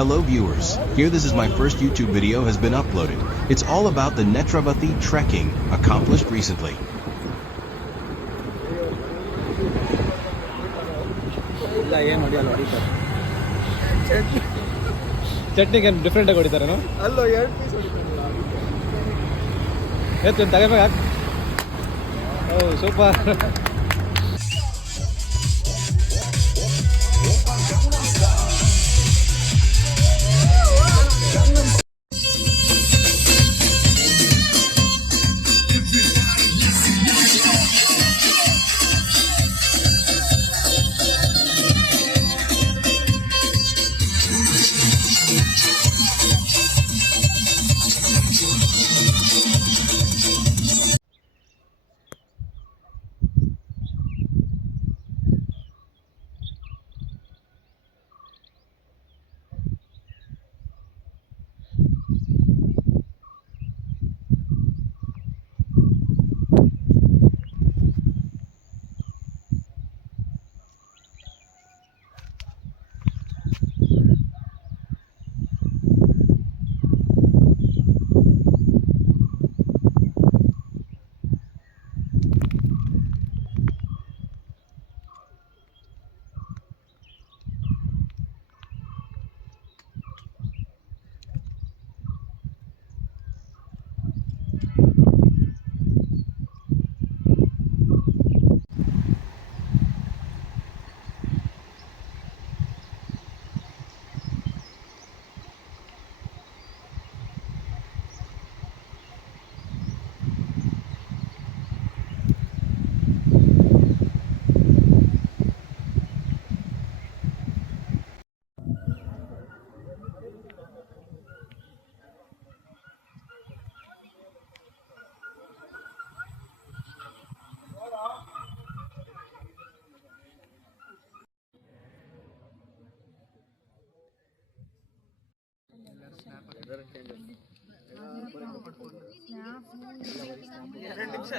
Hello viewers, here this is my first YouTube video has been uploaded. It's all about the Netravathi trekking accomplished recently. ಚಟ್ನಿಗೆ ಡಿಫ್ರೆಂಟಾಗಿ ಹೊಡಿತಾರೇನೋ ಅಲ್ಲೋ 2 piece ಎತ್ತು ತಗೋಬೇಕು. ಓ super.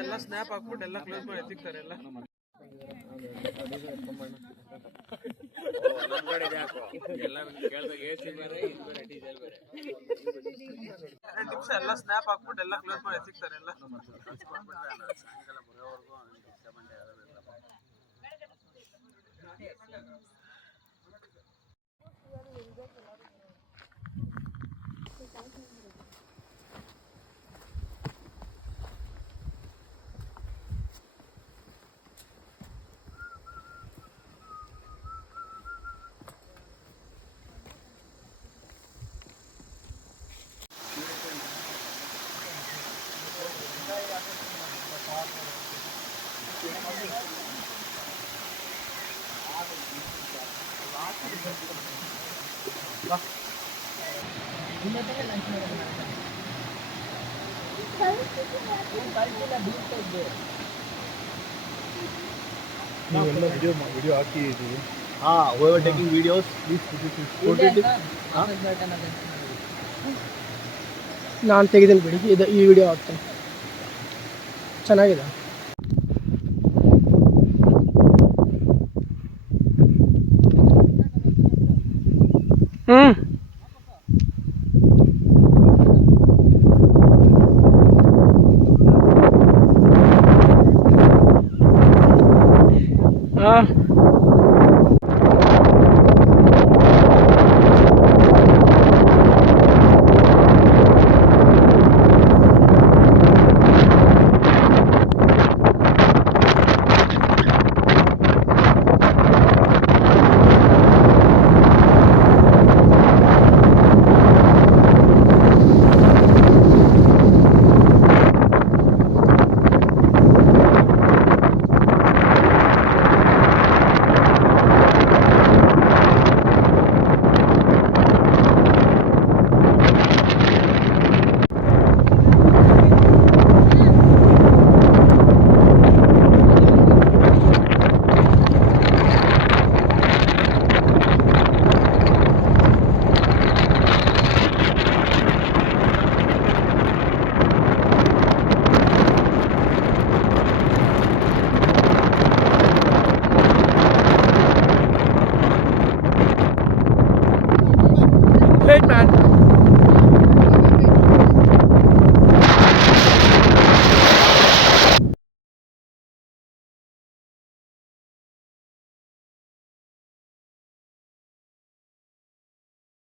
ಎಲ್ಲ snap ಹಾಕ್ಬಿಟ್ಟು ಎಲ್ಲ close ಮಾಡಿ ಎತ್ತಿಕ್ತಾರೆ ಎಲ್ಲ. 2 ನಿಮಿಷ ಎಲ್ಲ ಸ್ನ್ಯಾಪ್ ಹಾಕ್ಬಿಟ್ಟು ಎಲ್ಲ ಕ್ಲೋಸ್ ಮಾಡಿ ಎತ್ತಿಕ್ತಾರೆ ಎಲ್ಲ. ನೀವೆಲ್ಲ ವಿಡಿಯೋ ಹಾಕಿದ್ದೀವಿ. whoever taking videos, please put it. ನಾನು ತೆಗೆದಿಲ್ಲ ಬಿಡಿ, ಇದು ಈ ವಿಡಿಯೋ ಹಾಕ್ತೇನೆ. ಚೆನ್ನಾಗಿದೆ. great, man.